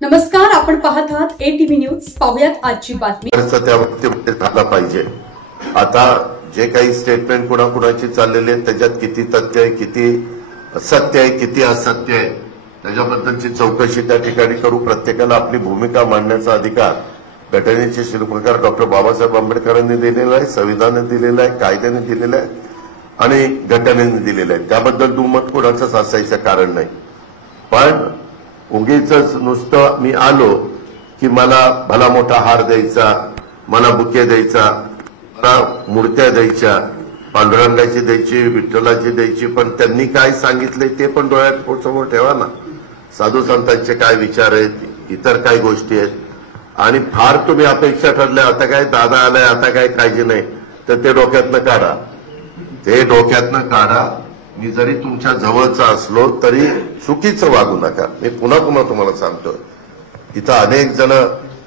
नमस्कार, आपण पाहत आहात ATV न्यूज. पाहुयात आजची बातमी. त्या बाबतीमध्ये झाला पाहिजे. आता जे काही स्टेटमेंट कुणाकुणाची चाललेले आहेत त्याच्यात किती तथ्य आहे, किती सत्य आहे, किती असत्य आहे, त्याच्याबद्दलची चौकशी त्या ठिकाणी करू. प्रत्येकाला आपली भूमिका मांडण्याचा अधिकार घटनेचे शिल्पकार डॉक्टर बाबासाहेब आंबेडकरांनी दिलेला आहे, संविधानाने दिलेला आहे, कायद्याने दिलेला आहे आणि घटनेने दिलेला आहे. त्याबद्दल दुमत कुणाचंच असायचं कारण नाही. पण उगीच नुसतं मी आलो की मला भला मोठा हार द्यायचा, मला बुके द्यायचा, मला मूर्त्या द्यायच्या, पांडुरंगाची द्यायची, विठ्ठलाची द्यायची, पण त्यांनी काय सांगितलंय ते पण डोळ्यात समोर ठेवा ना. साधू संतांचे काय विचार आहेत, इतर काय गोष्टी आहेत. आणि फार तुम्ही अपेक्षा ठरल्या आता काय दादा आलाय, आता काय काळजी नाही, तर ते डोक्यातनं काढा, ते डोक्यातनं काढा. मी जरी तुमच्या जवळचा असलो तरी चुकीचं वागू नका. मी पुन्हा पुन्हा तुम्हाला सांगतोय, इथं अनेक जण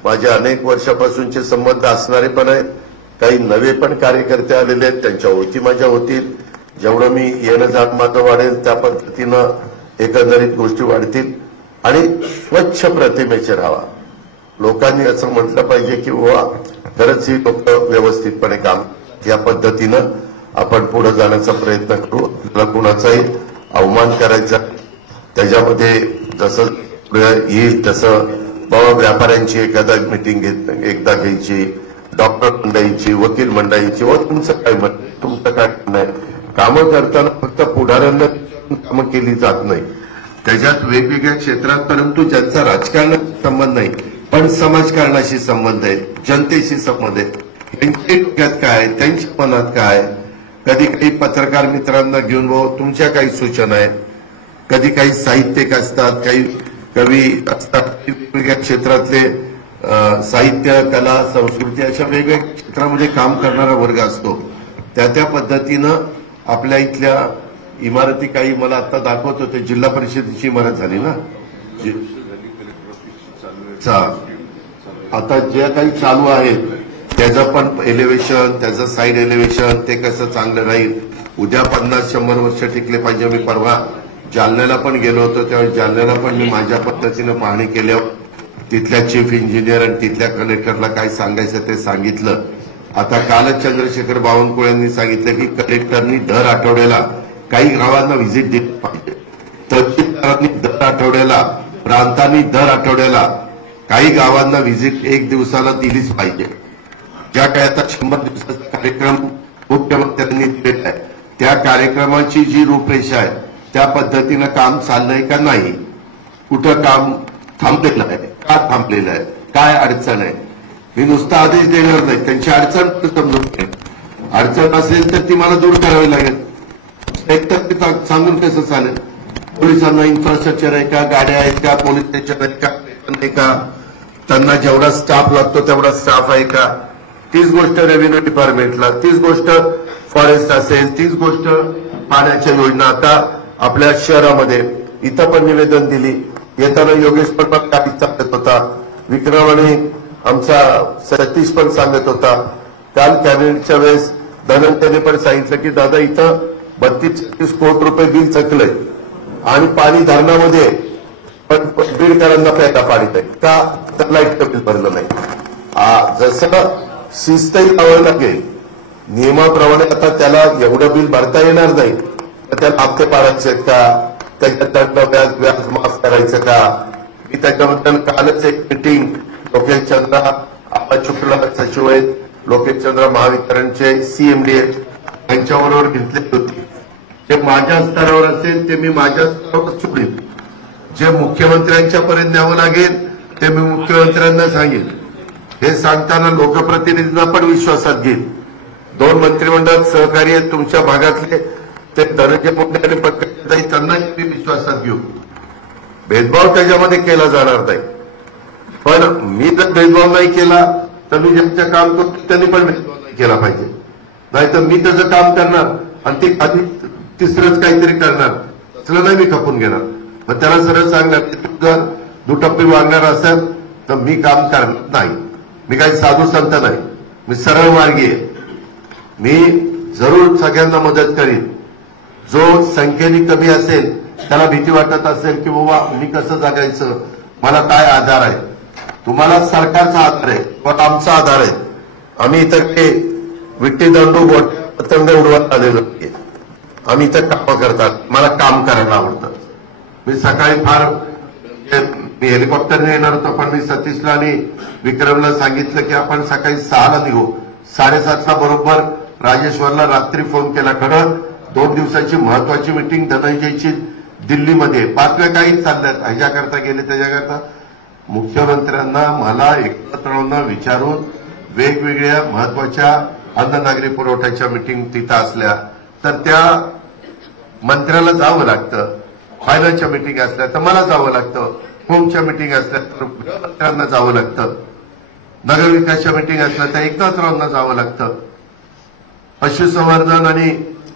माझे अनेक वर्षापासूनचे संबंध असणारे पण आहेत, काही नवे पण कार्यकर्ते आलेले आहेत, त्यांच्या ओळखी माझ्या होतील. जेवढं मी येणं जात माझं वाढेल त्या पद्धतीनं एकंदरीत गोष्टी वाढतील. आणि स्वच्छ प्रतिमेचे राहावा. लोकांनी असं म्हटलं पाहिजे की वा खरंच ही लोक व्यवस्थितपणे काम, या पद्धतीनं आपण पुढे जाण्याचा प्रयत्न करू. आपल्याला कुणाचाही अवमान करायचा, त्याच्यामध्ये जसं येईल तसं बाबा व्यापाऱ्यांची एखादा मिटिंग एकदा घ्यायची, डॉक्टर मंडळीची, वकील मंडळीची, व तुमचं काय मत, तुमचं काय नाही. कामं करताना फक्त पुढाऱ्यांना कामं केली जात नाही, त्याच्यात वेगवेगळ्या क्षेत्रात, परंतु ज्यांचा राजकारणाशी संबंध नाही पण समाजकारणाशी संबंध आहे, जनतेशी संबंध आहे, त्यांच्या डोक्यात काय, त्यांच्या मनात काय. कधी काही पत्रकार मित्रांना घेऊन तुमच्या काही सूचना आहेत, कधी काही साहित्यिक असतात, काही कवी असतात, वेगवेगळ्या क्षेत्रातले साहित्य, कला, संस्कृती अशा वेगवेगळ्या क्षेत्रामध्ये काम करणारा वर्ग असतो. त्या पद्धतीनं आपल्या इथल्या इमारती काही मला आता दाखवत होते, जिल्हा परिषदेची इमारत झाली ना, आता जे काही चालू आहेत त्याचं पण एलिव्हेशन, त्याचं साईड एलिव्हेशन, ते कसं चांगलं राहील. उद्या 50-100 वर्ष टिकले पाहिजे. मी परवा जालन्याला पण गेलो होतो, त्यावेळी जालन्याला पण मी माझ्या पद्धतीनं पाहणी केल्यावर तिथल्या चीफ इंजिनियर आणि तिथल्या कलेक्टरला काय सांगायचं ते सांगितलं. आता कालच चंद्रशेखर बावनकुळेंनी सांगितलं की कलेक्टरनी दर आठवड्याला काही गावांना व्हिजिट दिली पाहिजे, तहसीलदारांनी दर आठवड्याला, प्रांतांनी दर आठवड्याला, काही गावांना व्हिजिट 1 दिवसाला दिलीच पाहिजे. ज्या काय आता 100 दिवसाचा कार्यक्रम मुख्यमंत्र्यांनी दिलेला आहे, त्या कार्यक्रमाची जी रूपरेषा आहे त्या पद्धतीनं काम चाललंय का नाही, कुठं काम थांबलेलं आहे, का थांबलेलं आहे, काय अडचण आहे. मी नुसता आदेश देणार नाही, त्यांची अडचण समजून घ्या. अडचण असेल तर ती मला दूर करावी लागेल. एकतर ते सांगून कसं चालेल. पोलिसांना इन्फ्रास्ट्रक्चर आहे का, गाड्या आहेत का, पोलीस स्टेशन आहेत का, नाही का, त्यांना जेवढा स्टाफ लागतो तेवढा स्टाफ आहे का, तीच गोष्ट रेव्हेन्यू डिपार्टमेंटला, तीच गोष्ट फॉरेस्ट असेल, तीच गोष्ट पाण्याच्या योजना. आता आपल्या शहरामध्ये इथं पण निवेदन दिली, येताना योगेश पण काही सांगत होता, विक्रम आणि आमचा सतीश पण सांगत होता. काल कॅबिनेटच्या वेळेस धनंजयने पण सांगितलं की दादा इथं 32-33 कोटी रुपये बिल चकलंय आणि पाणी धरणामध्ये पण बीडकरांना प्यायला पाणी आहे का, लाईटचं बिल भरलं नाही. जसं शिस्तही लावावी लागेल नियमाप्रमाणे. आता त्याला एवढं बिल भरता येणार नाही, तर त्याला हप्ते पाडायचे का, त्याच्या व्याज माफ करायचं का. मी त्याच्याबद्दल कालच एक मिटिंग लोकेश चंद्र शुक्ला सचिव आहेत, लोकेश चंद्र महावितरणचे CMD आहेत, त्यांच्याबरोबर घेतलेली होती. जे माझ्या स्तरावर असेल ते मी माझ्या स्तरावर सोडेल, जे मुख्यमंत्र्यांच्या पर्यंत न्यावं लागेल ते मी मुख्यमंत्र्यांना सांगेल. हे सांगताना लोकप्रतिनिधींना पण विश्वासात घेईल. 2 मंत्रिमंडळात सहकारी आहेत तुमच्या भागातले, ते धनंजय मुंडे आणि पंकजाताई, त्यांनाही मी विश्वासात घेऊ. भेदभाव त्याच्यामध्ये केला जाणार नाही. पण मी जर भेदभाव नाही केला तर मी ज्यांचं काम करतो त्यांनी पण भेदभाव नाही केला पाहिजे. नाहीतर मी त्याचं काम करणार आणि ते आधी तिसरंच काहीतरी करणार, असलं नाही मी खपून घेणार. मग त्याला सरळ सांगणार की तू जर दुटप्पी वागणार असेल तर मी काम करणार नाही. मी काही साधू संत नाही, मी सरळ मार्गी आहे. मी जरूर सगळ्यांना मदत करीन. जो संख्येने कमी असेल त्याला भीती वाटत असेल की बाबा मी कसं जगायचं, मला काय आधार आहे? तुम्हाला सरकारचा आधार आहे पण आमचा आधार आहे. आम्ही इथं ते विट्टी दंडू पतंग उडवत आलेलो नाही. आम्ही इथं काम करतात. मला काम करायला आवडतं. मी सकाळी मी हेलिकॉप्टरने येणार होतो पण मी सतीशला आणि विक्रमला सांगितलं की आपण सकाळी 6ला निघू. 7:30ला बरोबर राजेश्वरला रात्री फोन केला. खरं 2 दिवसाची महत्वाची मीटिंग धनंजयची दिल्लीमध्ये. बातम्या काही चालल्यात, ह्याच्याकरता गेले त्याच्याकरता. मुख्यमंत्र्यांना मला एकत्र विचारून वेगवेगळ्या महत्वाच्या अन्न नागरी पुरवठ्याच्या मीटिंग तिथं असल्या तर त्या मंत्र्याला जावं लागतं. फायनान्सच्या मीटिंग असल्या तर मला जावं लागतं. होमच्या मीटिंग असल्या तर गृहमंत्र्यांना जावं लागतं. नगरविकासच्या मीटिंग असल्या तर एकनाथरावांना जावं लागतं. पशुसंवर्धन आणि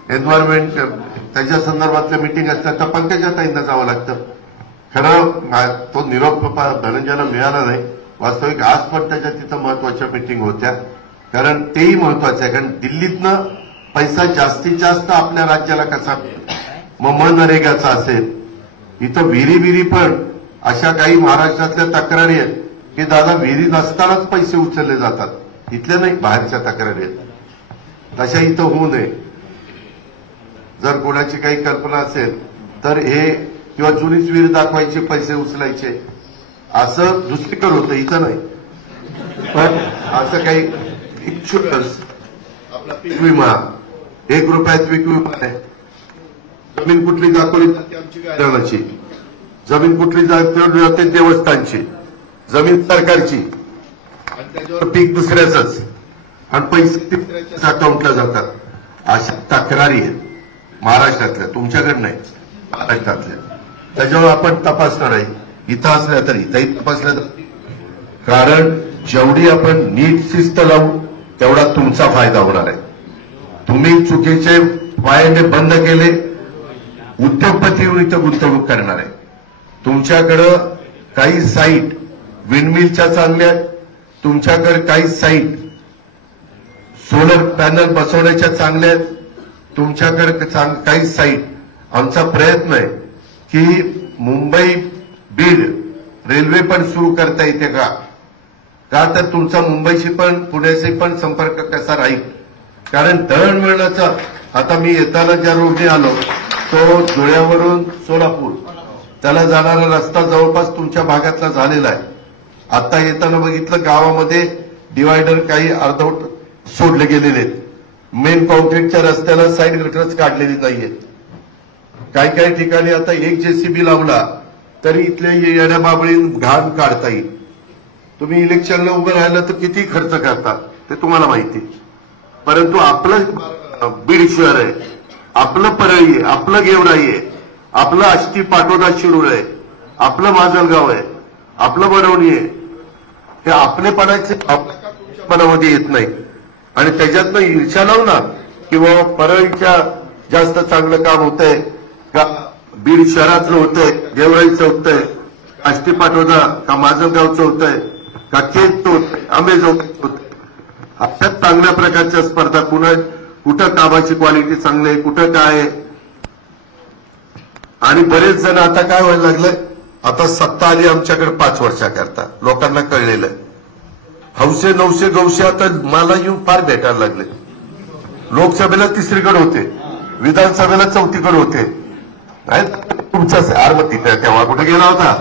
एन्व्हायरमेंट त्याच्या संदर्भातल्या मीटिंग असल्या तर पंकजाताईंना जावं लागतं. खरं तो निरोप धनंजयला मिळाला नाही. वास्तविक आज पण त्याच्या तिथं महत्वाच्या मीटिंग होत्या. कारण तेही महत्वाचं आहे. कारण दिल्लीतनं पैसा जास्तीत जास्त आपल्या राज्याला कसा मग मनरेगाचा असेल. इथं विहिरी पण अशा काही महाराष्ट्रातल्या तक्रारी आहेत की दादा विहिरी नसतानाच पैसे उचलले जातात. इथल्या नाही, बाहेरच्या तक्रारी आहेत. तशा इथं होऊ नये. जर कोणाची काही कल्पना असेल तर हे किंवा जुनीच विहीर दाखवायचे पैसे उचलायचे असं दुसरीकडे होतं, इथं नाही. पण असं काही इन्शुरन्स, आपला पीक विमा, 1 रुपयात पीक विमा आहे. जमीन कुठली दाखवली जाते आमची गायरानाची, जमीन कुठली दाखवली जाते देवस्थानची, जमीन सरकारची आणि त्याच्यावर पीक दुसऱ्याच आणि पैसे तिसऱ्याच्याच अकाउंटला जातात. अशा तक्रारी आहेत महाराष्ट्रातल्या, तुमच्याकडे नाही, महाराष्ट्रातल्या. त्याच्यावर आपण तपासणार आहे. इथं असल्या तरी इथंही तपासल्या तर. कारण जेवढी आपण नीट शिस्त लावू तेवढा तुमचा फायदा होणार आहे. तुम्ही चुकीचे वायदे बंद केले, उद्योगपती येऊन इथं गुंतवणूक करणार आहे. तुमच्याकडं काही साईट विंडमिलच्या चांगल्या आहेत, तुमच्याकडे काही साईट सोलर पॅनल बसवण्याच्या चांगल्या आहेत, तुमच्याकडे काही साईट. आमचा प्रयत्न आहे की मुंबई बीड रेल्वे पण सुरू करता येते का तर तुमचा मुंबईशी पण पुण्याशी पण संपर्क कसा राहील. कारण दळणवळणाचा आता मी येताना ज्या रोडने आलो तो धुळ्यावरून सोलापूर त्याला जाणारा रस्ता जवळपास तुमच्या भागातला झालेला आहे. आता येताना बघितलं गावामध्ये डिवायडर काही अर्धवट सोडले गेलेले आहेत. मेन कॉन्क्रीटच्या रस्त्याला साईड गटरच काढलेली नाहीयेत. काही काही ठिकाणी आता एक जेसीबी लावला तरी इथल्या येण्या बाबळी घाण काढता येईल. तुम्ही इलेक्शनला उभं राहिलं तर किती खर्च करतात ते तुम्हाला माहिती. परंतु आपलं बीड शहर आहे, आपलं परळी आहे, आपलं गेवराई आहे, आपलं आष्टी पाटोदा शिरूर आहे, आपलं माजलगाव आहे, आपलं बडवणी आहे. हे आपलेपणाचे तुमच्या मनामध्ये येत नाही आणि त्याच्यातनं ईर्ष्या लावणार किंवा परळीच्या जास्त चांगलं काम होतंय का बीड शहरातलं होतंय, गेवराईचं होतंय, आष्टी पाटोदा का माजलगावचं होतंय का केजचं होतंय, आंबेजोगाईचं होतंय. अशा चांगल्या प्रकारच्या स्पर्धा कुठं कामाची क्वालिटी चांगली आहे, कुठं काय आहे. आणि बरेच जण आता काय व्हायला लागलंय, आता सत्ता आली आमच्याकडे 5 वर्षाकरता. लोकांना कळलेलं आहे. हौसे नवसे गौसे आता मला येऊन फार भेटायला लागले. लोकसभेला 3रीकडे होते, विधानसभेला 4थीकडे होते. तुमचा मग तिथे तेव्हा कुठे गेला होता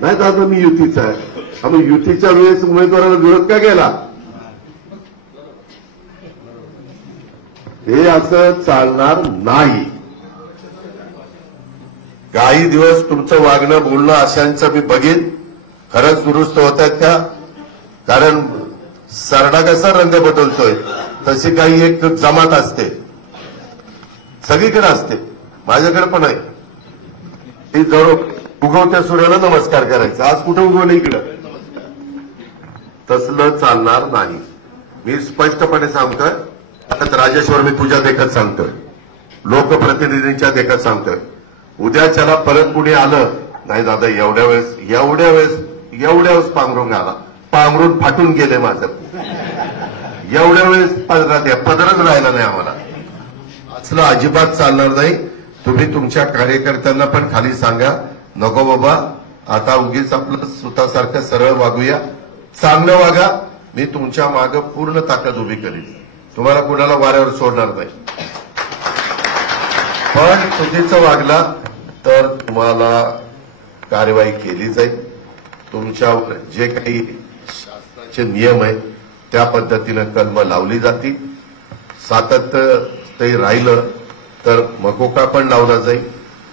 नाही दादा मी युतीचा आहे. मग युतीच्या वेळेस उमेदवाराला विरोध का केला? हे असं चालणार नाही. काही दिवस तुमचं वागणं बोलणं अशांचं मी बघेन खरंच दुरुस्त होत आहेत का. कारण सरडा कसा रंग बदलतोय तशी काही एक जमात असते, सगळीकडे असते, माझ्याकडे पण आहे. ती जरूर उगवत्या सूर्याला नमस्कार करायचा. आज कुठं उगवलं इकडं, तसलं चालणार नाही. मी स्पष्टपणे सांगतोय. आता राजेश्वर मी तुझ्या देखत सांगतोय, लोकप्रतिनिधींच्या देखत सांगतोय. उद्याच्याला परत कुणी आलं नाही दादा एवढ्या वेळेस पांघरून आला, पांघरून फाटून गेले माझं. एवढ्या वेळेस पदरच राहिला नाही आम्हाला. असलं अजिबात चालणार नाही. तुम्ही तुमच्या कार्यकर्त्यांना पण खाली सांगा नको बाबा, आता उगीच आपलं स्वतःसारखं सरळ वागूया, चांगलं वागा. मी तुमच्या मागे पूर्ण ताकद उभी करीन, तुम्हाला कुणाला वाऱ्यावर सोडणार नाही. पण चुकीचं वागला तर तुम्हाला कार्यवाही केली जाईल. तुमच्यावर जे काही शासनाचे नियम आहेत त्या पद्धतीनं कलम लावली जातील. सातत्य ते राहिलं तर मकोका पण लावला जाईल.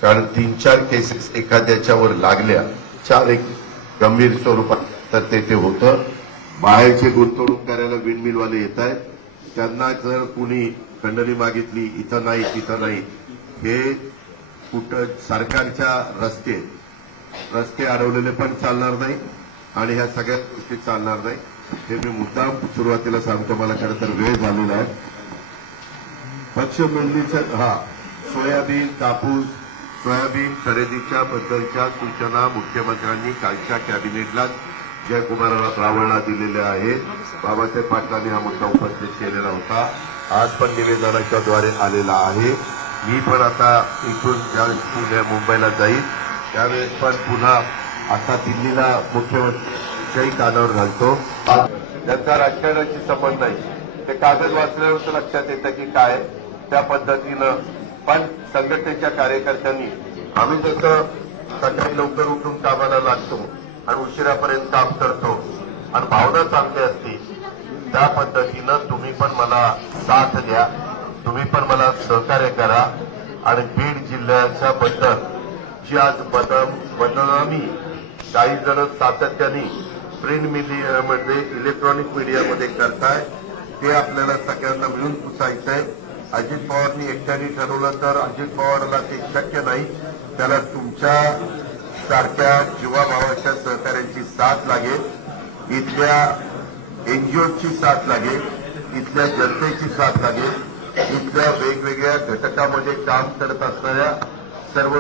कारण 3-4 केसेस एखाद्याच्यावर लागल्या, 4 एक गंभीर स्वरूपात, तर ते होतं. बाहेरचे गुंतवणूक करायला विंडमिलवाले येत आहेत, त्यांना जर कुणी खंडणी मागितली, इथं नाही तिथं नाही, हे कुठं सरकारच्या रस्ते अडवलेले पण चालणार नाही आणि ह्या सगळ्या गोष्टी चालणार नाही. हे मी मुद्दाम सुरुवातीला सांगतो, मला खरं तर वेळ झालेला आहे. पक्षप्रतिनिधीच्या सोयाबीन कापूस सोयाबीन खरेदीच्या बद्दलच्या सूचना मुख्यमंत्र्यांनी कालच्या कॅबिनेटला जयकुमार रावळला दिलेल्या आहेत. बाबासाहेब पाटलांनी हा मुद्दा उपस्थित केलेला होता. आज पण निवेदनाच्या द्वारे आलेला आहे. मी पण आता इथून ज्यावेळेस मुंबईला जाईल त्यावेळेस पण पुन्हा आता दिल्लीला मुख्यमंत्र्यांच्याही कानावर घालतो. त्यांचा राजकारणाशी संबंध नाही, ते कागद वाचल्यावर लक्षात येतं की काय त्या पद्धतीनं. पण संघटनेच्या कार्यकर्त्यांनी आम्ही जसं सकाळी लवकर उठून कामाला लागतो आणि उशिरापर्यंत काम करतो आणि भावना चांगली असते, त्या पद्धतीनं तुम्ही पण मला साथ द्या, तुम्ही पण मला सहकार्य करा. आणि बीड जिल्ह्याच्या बद्दल जी आज बदनामी काही जण सातत्याने प्रिंट मीडियामध्ये इलेक्ट्रॉनिक मीडियामध्ये करताय, ते आपल्याला सगळ्यांना मिळून पुसायचंय. अजित पवारांनी एकट्याने ठरवलं तर अजित पवारला ते शक्य नाही. त्याला तुमच्या सारख्या जीवाभावाच्या सहकार्यांची साथ लागेल, इथल्या एनजीओची साथ लागेल, इथल्या जनतेची साथ लागेल, इथल्या वेगवेगळ्या घटकामध्ये काम करत असणाऱ्या सर्व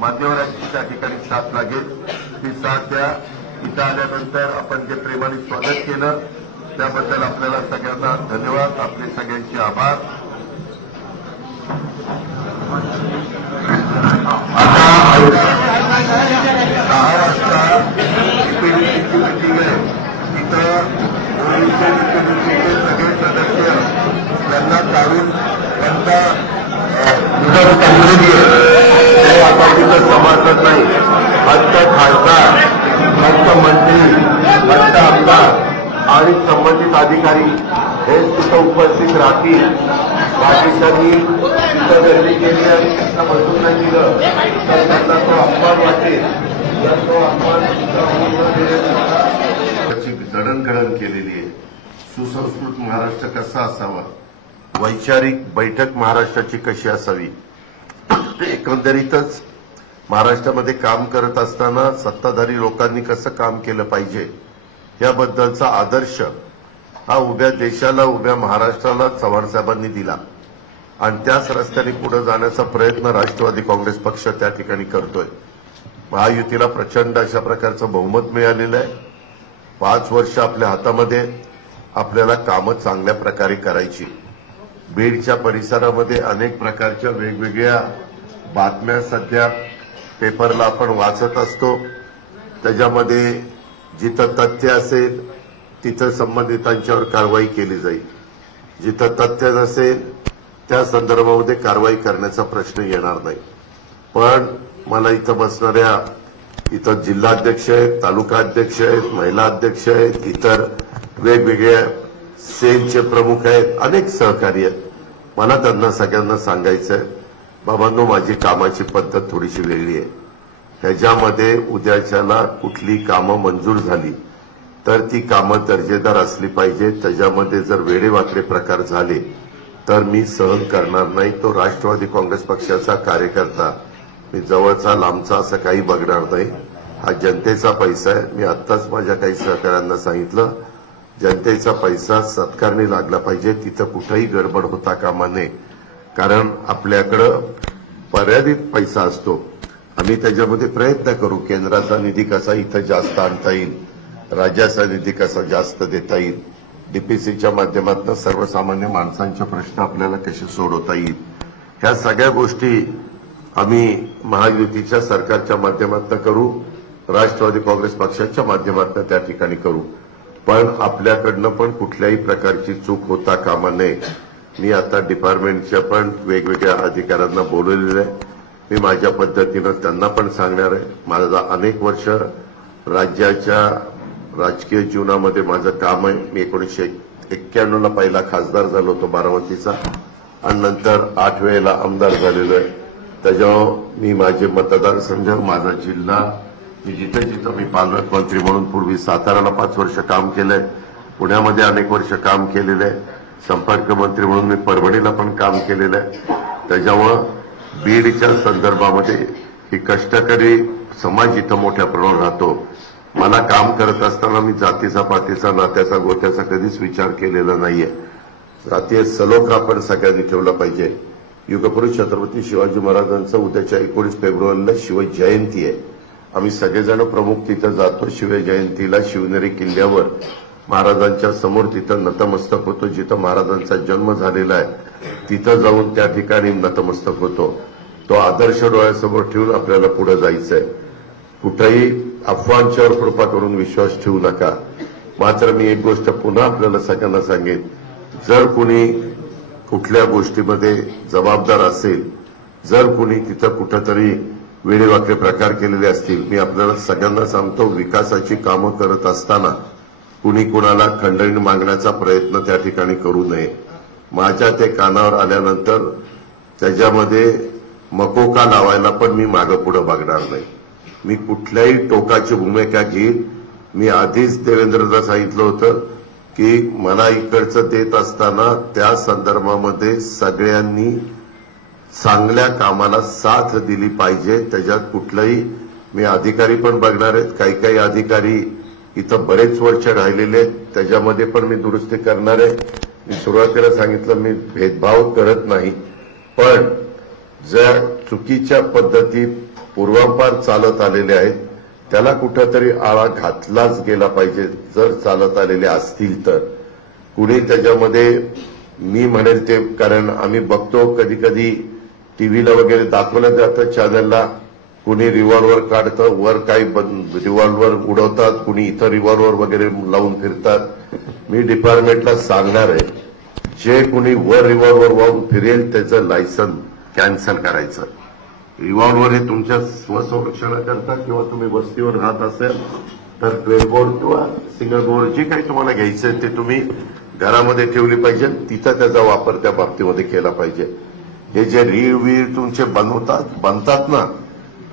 मान्यवरांची त्या ठिकाणी साथ लागेल. ती साथ द्या. इथं आल्यानंतर आपण जे प्रेमाने स्वागत केलं त्याबद्दल आपल्याला सगळ्यांना धन्यवाद, आपले सगळ्यांचे आभार. आता 10 वाजता ईपीडीसीची मीटिंग आहे. तिथं ईपीडीसीचे सगळे सदस्य त्यांना काढून त्यांचा मुदत संपलेली आहे, ते आता तिथं समजत नाही. फक्त खासदार, फक्त मंत्री, फक्त आमदार आणि संबंधित अधिकारी हे तिथं उपस्थित राहतील. बाकीच्यांनी तिथं गर्दी केली आणि त्यांना बसून नाही दिलं तर त्यांना तो अपमान वाटेल. तर तो अपमान जडणघडण केलेली आहे. सुसंस्कृत महाराष्ट्र कसा असावा, वैचारिक बैठक महाराष्ट्राची कशी असावी, एकंदरीतच महाराष्ट्रामध्ये काम करत असताना सत्ताधारी लोकांनी कसं काम केलं पाहिजे याबद्दलचा आदर्श हा उभ्या देशाला, उभ्या महाराष्ट्राला चव्हाण साहेबांनी दिला आणि त्याच रस्त्याने पुढे जाण्याचा प्रयत्न राष्ट्रवादी काँग्रेस पक्ष त्या ठिकाणी करतोय. महायुतीला प्रचंड अशा प्रकारचं बहुमत मिळालेलं आहे. 5 वर्ष आपल्या हातामध्ये, आपल्याला कामं चांगल्या प्रकारे करायची. बीडच्या परिसरामध्ये अनेक प्रकारच्या वेगवेगळ्या बातम्या सध्या पेपरला आपण वाचत असतो. त्याच्यामध्ये जिथं तथ्य असेल तिथं संबंधितांच्यावर कारवाई केली जाईल, जिथं तथ्य नसेल त्या संदर्भामध्ये कारवाई करण्याचा प्रश्न येणार नाही. पण मला इथं बसणाऱ्या इथं जिल्हाध्यक्ष आहेत, तालुका अध्यक्ष आहेत, महिला अध्यक्ष आहेत, इतर वेगवेगळ्या सेलचे प्रमुख आहेत, अनेक सहकारी आहेत. मला त्यांना सगळ्यांना सांगायचं आहे, बाबांनो, माझी कामाची पद्धत थोडीशी वेगळी आहे. त्याच्यामध्ये उद्याच्याला कुठली कामं मंजूर झाली तर ती कामं दर्जेदार असली पाहिजे. त्याच्यामध्ये जर वेडेवाकडे प्रकार झाले तर मी सहन करणार नाही. तो राष्ट्रवादी काँग्रेस पक्षाचा कार्यकर्ता, मी जवळचा लांबचा असं काही बघणार नाही. हा जनतेचा पैसा आहे. मी आत्ताच माझ्या काही सहकाऱ्यांना सांगितलं, जनतेचा पैसा सत्कारणी लागला पाहिजे, तिथं कुठेही गडबड होता कामा नये. कारण आपल्याकडं मर्यादित पैसा असतो. आम्ही त्याच्यामध्ये प्रयत्न करू, केंद्राचा निधी कसा इथं जास्त आणता येईल, राज्याचा निधी कसा जास्त देता येईल, डीपीसीच्या माध्यमातून सर्वसामान्य माणसांचे प्रश्न आपल्याला कसे सोडवता येईल, ह्या सगळ्या गोष्टी आम्ही महायुतीच्या सरकारच्या माध्यमातून करू, राष्ट्रवादी काँग्रेस पक्षाच्या माध्यमातून त्या ठिकाणी करू, पण आपल्याकडनं पण कुठल्याही प्रकारची चूक होता कामा नये. मी आता डिपार्टमेंटच्या पण वेगवेगळ्या अधिकाऱ्यांना बोलवलेलं आहे. मी माझ्या पद्धतीनं त्यांना पण सांगणार आहे. माझा अनेक वर्ष राज्याच्या राजकीय जीवनामध्ये माझं काम आहे. मी 1991ला पहिला खासदार झालो होतो बारामतीचा आणि नंतर 8 वेळेला आमदार झालेलो आहे. त्याच्यावर मी माझे मतदारसंघ, माझा जिल्हा, मी जिथं मी पालकमंत्री म्हणून पूर्वी साताराला 5 वर्ष काम केलंय, पुण्यामध्ये अनेक वर्ष काम केलेलं आहे, संपर्क मंत्री म्हणून मी परभणीला पण काम केलेलं आहे. त्याच्यामुळं बीडच्या संदर्भामध्ये ही कष्टकरी समाज इथं मोठ्या प्रमाणावर राहतो. मला काम करत असताना मी जातीचा, पातीचा, नात्याचा, गोत्याचा कधीच विचार केलेला नाहीये. जातीय सलोखा आपण सगळ्यांनी ठेवला पाहिजे. युगपुरुष छत्रपती शिवाजी महाराजांचं उद्याच्या 19 फेब्रुवारीला शिवजयंती आहे. आम्ही सगळेजण प्रमुख तिथं जातो. शिवजयंतीला शिवनेरी किल्ल्यावर महाराजांच्या समोर तिथं नतमस्तक होतो. जिथं महाराजांचा जन्म झालेला आहे तिथं जाऊन त्या ठिकाणी नतमस्तक होतो. तो आदर्श डोळ्यासमोर ठेवून आपल्याला पुढे जायचंय. कुठेही अफवांच्यावर कृपा करून विश्वास ठेवू नका. मात्र मी एक गोष्ट पुन्हा आपल्याला सगळ्यांना सांगेन, जर कुणी कुठल्या गोष्टीमध्ये जबाबदार असेल, जर कुणी तिथं कुठंतरी वेडेवाकडे प्रकार केलेले असतील, मी आपल्याला सगळ्यांना सांगतो, विकासाची कामं करत असताना कुणी कुणाला खंडणी मागण्याचा प्रयत्न त्या ठिकाणी करू नये. माझ्या ते कानावर आल्यानंतर त्याच्यामध्ये मकोका लावायला पण मी मागं पुढं बघणार नाही. मी कुठल्याही टोकाची भूमिका घेईन. मी आधीच देवेंद्रला सांगितलं होतं की मला इकडचं देत असताना त्या संदर्भामध्ये सगळ्यांनी चांगल्या कामाला साथ दिली पाहिजे. त्याच्यात कुठलाही मी अधिकारी पण बघणार आहेत. काही अधिकारी इथं बरेच वर्ष राहिलेले आहेत, त्याच्यामध्ये पण मी दुरुस्ती करणार आहे. मी सुरुवातीला सांगितलं मी भेदभाव करत नाही, पण जर चुकीच्या पद्धती पूर्वापार चालत आलेल्या आहेत त्याला कुठंतरी आळा घातलाच गेला पाहिजे. जर चालत आलेले असतील तर कुणी त्याच्यामध्ये मी म्हणेल ते, कारण आम्ही बघतो कधी कधी टीव्हीला वगैरे दाखवलं जातं चॅनलला, कुणी रिव्हॉल्वर काढतं, वर काही रिव्हॉल्वर उडवतात, कुणी इथं रिव्हॉल्वर वगैरे लावून फिरतात. मी डिपार्टमेंटला सांगणार आहे, जे कुणी वर रिव्हॉल्वर वाहून फिरेल त्याचं लायसन कॅन्सल करायचं. रिव्हॉल्वर हे तुमच्या स्वसंरक्षणाकरता किंवा तुम्ही वस्तीवर राहत असेल तर 12 बोर किंवा सिंगल बोर जे काही तुम्हाला घ्यायचं ते तुम्ही घरामध्ये ठेवली पाहिजे. तिथं त्याचा वापर त्या बाबतीमध्ये केला पाहिजे. हे जे रीळ तुमचे बनतात ना,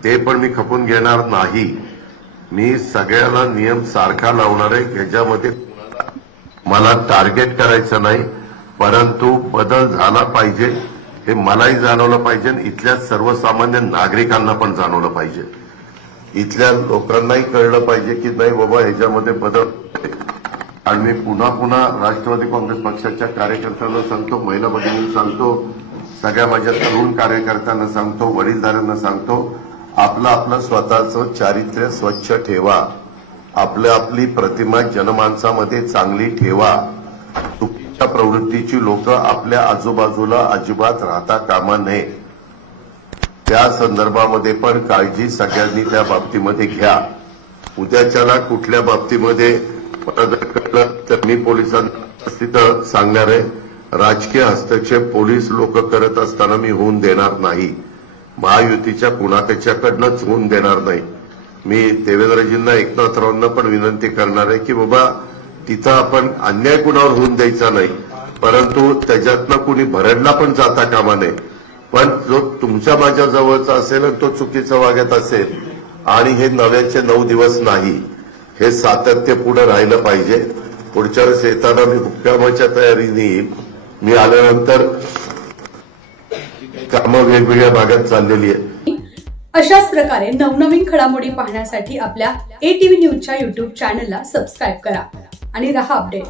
ते पण मी खपून घेणार नाही. मी सगळ्याला नियम सारखा लावणार आहे. ह्याच्यामध्ये मला टार्गेट करायचं नाही, परंतु बदल झाला पाहिजे हे मलाही जाणवलं पाहिजे, इथल्या सर्वसामान्य नागरिकांना पण जाणवलं पाहिजे. इथल्या लोकांनाही कळलं पाहिजे की नाही बाबा ह्याच्यामध्ये बदल. आणि मी पुन्हा राष्ट्रवादी काँग्रेस पक्षाच्या कार्यकर्त्यांना सांगतो, महिला भगिनींना सांगतो, सगळ्या माझ्या तरुण कार्यकर्त्यांना सांगतो, वडीलधाऱ्यांना सांगतो, आपलं स्वतःचं चारित्र्य स्वच्छ ठेवा. आपली प्रतिमा जनमानसामध्ये चांगली ठेवा. चुकीच्या प्रवृत्तीची लोक आपल्या आजूबाजूला अजिबात राहता कामा नये. त्या संदर्भामध्ये पण काळजी सगळ्यांनी त्या बाबतीमध्ये घ्या. उद्याच्याला कुठल्या बाबतीमध्ये मला जर कळलं तर मी पोलिसांना तिथं सांगणार आहे. राजकीय हस्तक्षेप पोलीस लोक करत असताना मी होऊन देणार नाही. महायुतीच्या कुणाकडच्याकडनंच होऊन देणार नाही. मी देवेंद्रजींना, एकनाथरावांना पण विनंती करणार आहे की बाबा तिथं आपण अन्याय कुणावर होऊन द्यायचा नाही, परंतु त्याच्यातनं कुणी भरडला पण जाता कामा नये. पण जो तुमच्या माझ्या जवळचा असेल आणि तो चुकीचा वागत असेल, आणि हे 9चे 9 दिवस नाही, हे सातत्य पुढे राहिलं पाहिजे. पुढच्या वेळेस येताना मी मुक्कामाच्या तयारीने येईल. मी आल्यानंतर कामं वेगवेगळ्या भागात चाललेली आहे. अशाच प्रकारे नवनवीन घडामोडी पाहण्यासाठी आपल्या ATV न्यूजच्या YouTube चॅनलला सबस्क्राईब करा आणि रहा अपडेट.